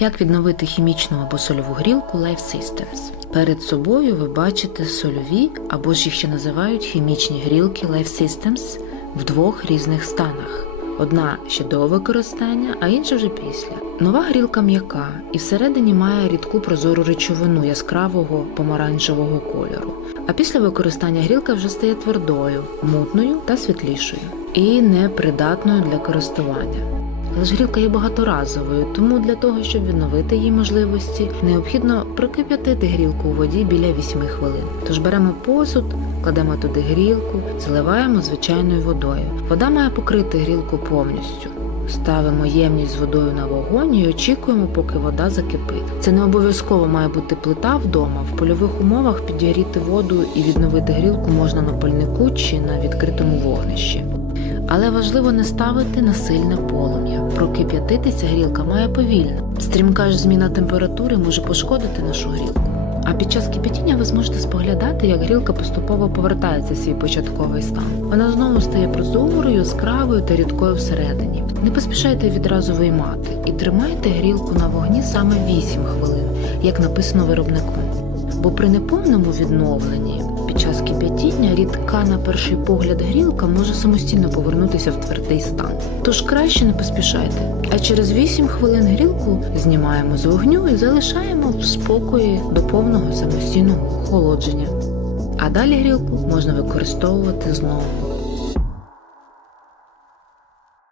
Як відновити хімічну або сольову грілку Life Systems? Перед собою ви бачите сольові або ж їх ще називають хімічні грілки Life Systems в двох різних станах. Одна ще до використання, а інша вже після. Нова грілка м'яка і всередині має рідку прозору речовину яскравого помаранчевого кольору. А після використання грілка вже стає твердою, мутною та світлішою і непридатною для користування. Але грілка є багаторазовою, тому для того, щоб відновити її можливості, необхідно прокип'ятити грілку у воді біля 8 хвилин. Тож беремо посуд, кладемо туди грілку, заливаємо звичайною водою. Вода має покрити грілку повністю. Ставимо ємність з водою на вогонь і очікуємо, поки вода закипить. Це не обов'язково має бути плита вдома. В польових умовах підігріти воду і відновити грілку можна на пальнику чи на відкритому вогнищі. Але важливо не ставити на сильне полум'я. Прокип'ятитися грілка має повільно. Стрімка ж зміна температури може пошкодити нашу грілку. А під час кипятіння ви зможете споглядати, як грілка поступово повертається в свій початковий стан. Вона знову стає прозорою, яскравою та рідкою всередині. Не поспішайте відразу виймати і тримайте грілку на вогні саме 8 хвилин, як написано виробником. Бо при неповному відновленні під рідка на перший погляд грілка може самостійно повернутися в твердий стан. Тож краще не поспішайте. А через 8 хвилин грілку знімаємо з вогню і залишаємо в спокої до повного самостійного охолодження. А далі грілку можна використовувати знову.